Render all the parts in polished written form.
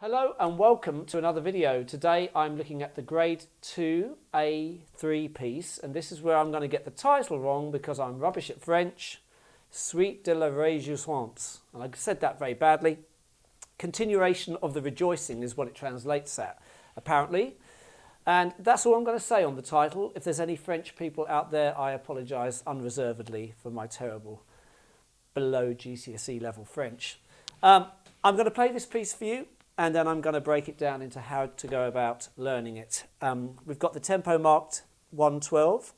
Hello and welcome to another video. Today I'm looking at the grade 2 A3 piece, and this is where I'm going to get the title wrong because I'm rubbish at French. Suite de la Rejouissance, and I said that very badly. Continuation of the rejoicing is what it translates at, apparently. And that's all I'm going to say on the title. If there's any French people out there, I apologise unreservedly for my terrible below GCSE level French. I'm going to play this piece for you, and then I'm going to break it down into how to go about learning it. We've got the tempo marked 112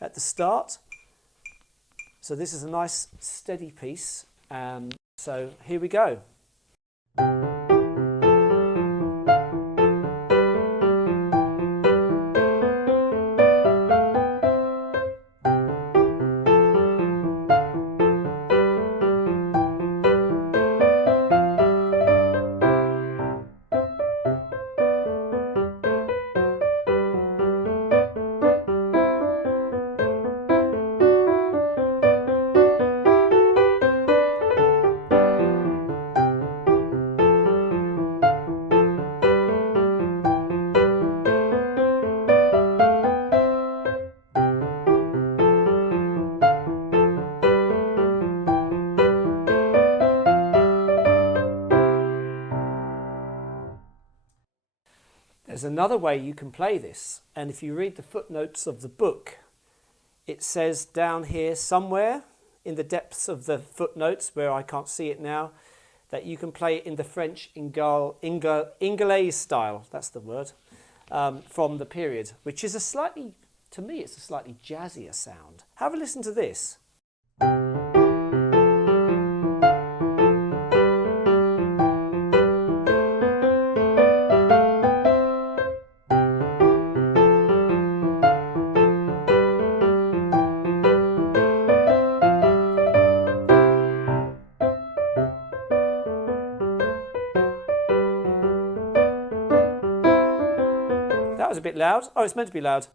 at the start. So this is a nice steady piece. So here we go. There's another way you can play this, and if you read the footnotes of the book, it says down here somewhere in the depths of the footnotes, where I can't see it now, that you can play it in the French Ingles style, that's the word, from the period, which is to me, it's a slightly jazzier sound. Have a listen to this. That was a bit loud. Oh, it's meant to be loud.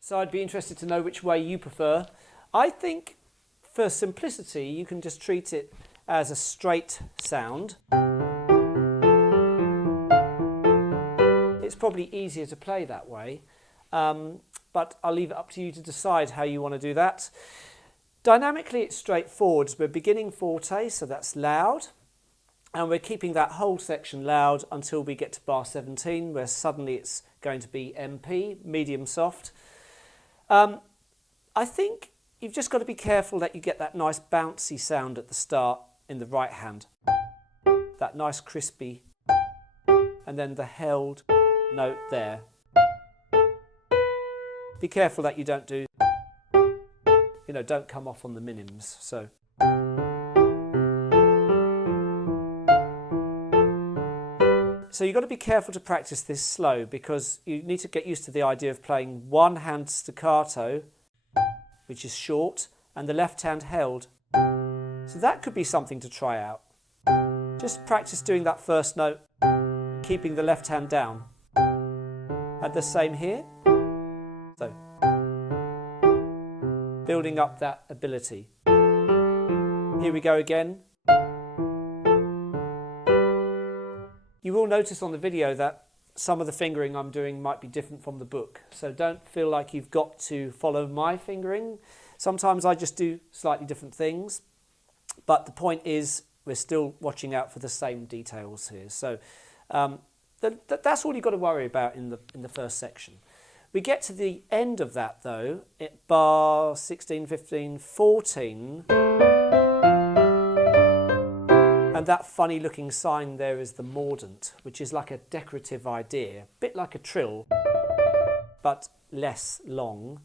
So I'd be interested to know which way you prefer. I think for simplicity, you can just treat it as a straight sound. It's probably easier to play that way, but I'll leave it up to you to decide how you want to do that. Dynamically, it's straightforward. We're beginning forte, so that's loud, and we're keeping that whole section loud until we get to bar 17, where suddenly it's going to be MP, medium soft. I think you've just got to be careful that you get that nice bouncy sound at the start in the right hand. That nice crispy, and then the held note there. Be careful that you don't do, don't come off on the minims. So you've got to be careful to practice this slow, because you need to get used to the idea of playing one hand staccato, which is short, and the left hand held. So that could be something to try out. Just practice doing that first note, keeping the left hand down. And the same here. So, building up that ability. Here we go again. You will notice on the video that some of the fingering I'm doing might be different from the book. So don't feel like you've got to follow my fingering. Sometimes I just do slightly different things. But the point is, we're still watching out for the same details here. So that's all you've got to worry about in the first section. We get to the end of that though, at bar 16, 15, 14. And that funny looking sign there is the Mordent, which is like a decorative idea, a bit like a trill, but less long.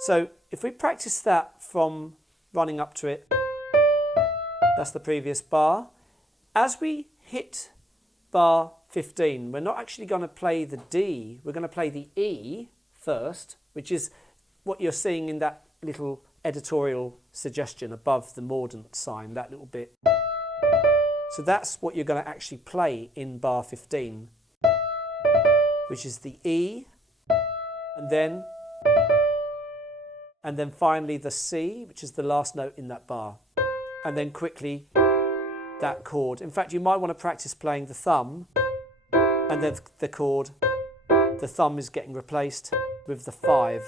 So if we practice that from running up to it, that's the previous bar. As we hit bar 15, we're not actually going to play the D, we're going to play the E first, which is what you're seeing in that little editorial suggestion above the Mordent sign, that little bit. So that's what you're going to actually play in bar 15, which is the E, and then finally the C, which is the last note in that bar, and then quickly that chord. In fact, you might want to practice playing the thumb and then the chord. The thumb is getting replaced with the 5.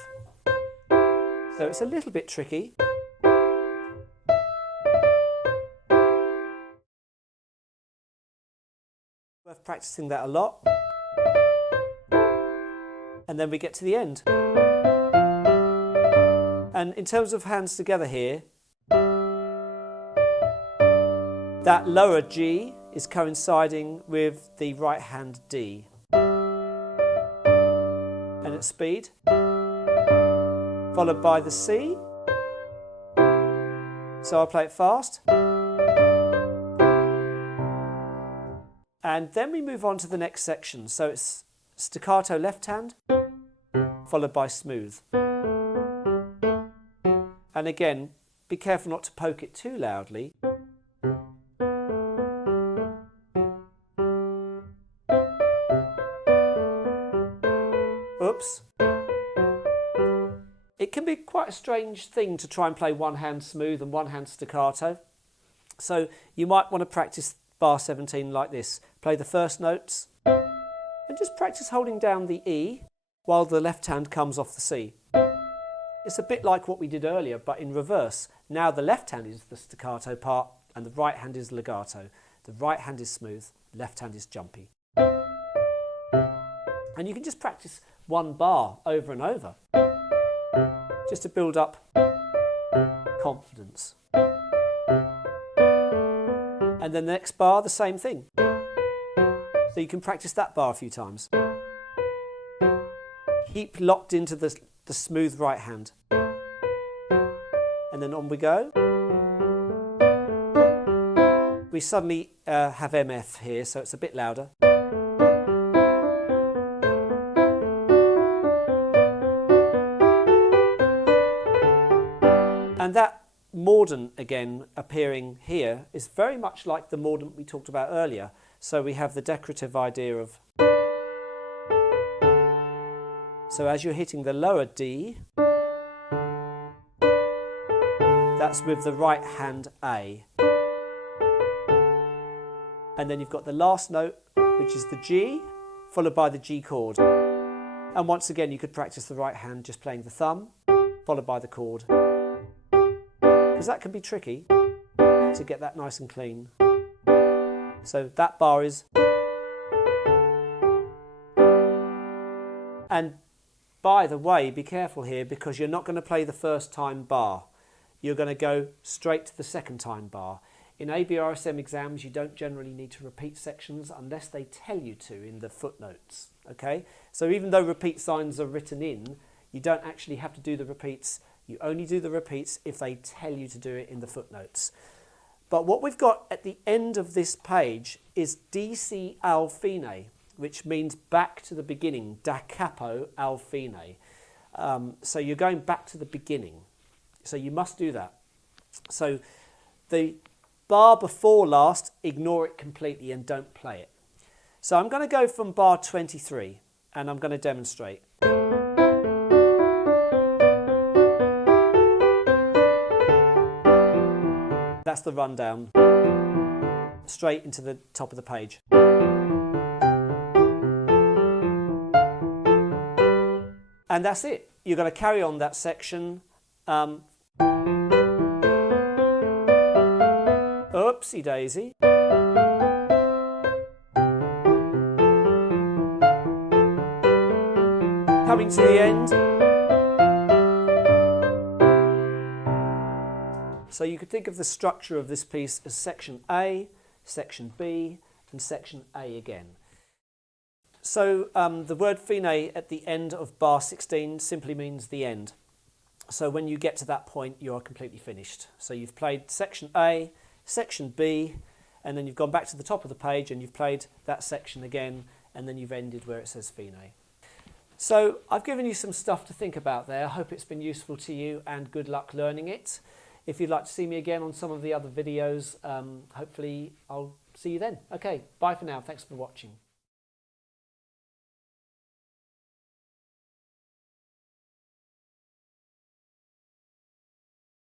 So it's a little bit tricky. Worth practicing that a lot. And then we get to the end. And in terms of hands together here, that lower G is coinciding with the right hand D. And at speed, followed by the C. So I'll play it fast. And then we move on to the next section. So it's staccato left hand, followed by smooth. And again, be careful not to poke it too loudly. Oops. It can be quite a strange thing to try and play one hand smooth and one hand staccato. So you might want to practice bar 17 like this. Play the first notes and just practice holding down the E while the left hand comes off the C. It's a bit like what we did earlier, but in reverse. Now the left hand is the staccato part and the right hand is legato. The right hand is smooth, left hand is jumpy. And you can just practice one bar over and over, just to build up confidence. And then the next bar, the same thing. So you can practice that bar a few times. Keep locked into the smooth right hand. And then on we go. We suddenly have MF here, so it's a bit louder. And that Mordent again appearing here is very much like the Mordent we talked about earlier. So we have the decorative idea of... So as you're hitting the lower D, that's with the right hand A. And then you've got the last note, which is the G, followed by the G chord. And once again, you could practice the right hand just playing the thumb, followed by the chord. Because that can be tricky to get that nice and clean. So that bar is... And by the way, be careful here because you're not going to play the first time bar. You're going to go straight to the second time bar. In ABRSM exams, you don't generally need to repeat sections unless they tell you to in the footnotes. Okay? So even though repeat signs are written in, you don't actually have to do the repeats. You only do the repeats if they tell you to do it in the footnotes. But what we've got at the end of this page is DC al fine, which means back to the beginning, D.Capo al fine. So you're going back to the beginning. So you must do that. So the bar before last, ignore it completely and don't play it. So I'm going to go from bar 23 and I'm going to demonstrate. That's the rundown, straight into the top of the page. And that's it. You're going to carry on that section. Oopsie daisy. Coming to the end. So you could think of the structure of this piece as section A, section B, and section A again. So the word fine at the end of bar 16 simply means the end. So when you get to that point, you are completely finished. So you've played section A, section B, and then you've gone back to the top of the page and you've played that section again, and then you've ended where it says fine. So I've given you some stuff to think about there. I hope it's been useful to you, and good luck learning it. If you'd like to see me again on some of the other videos, hopefully I'll see you then. Okay, bye for now. Thanks for watching.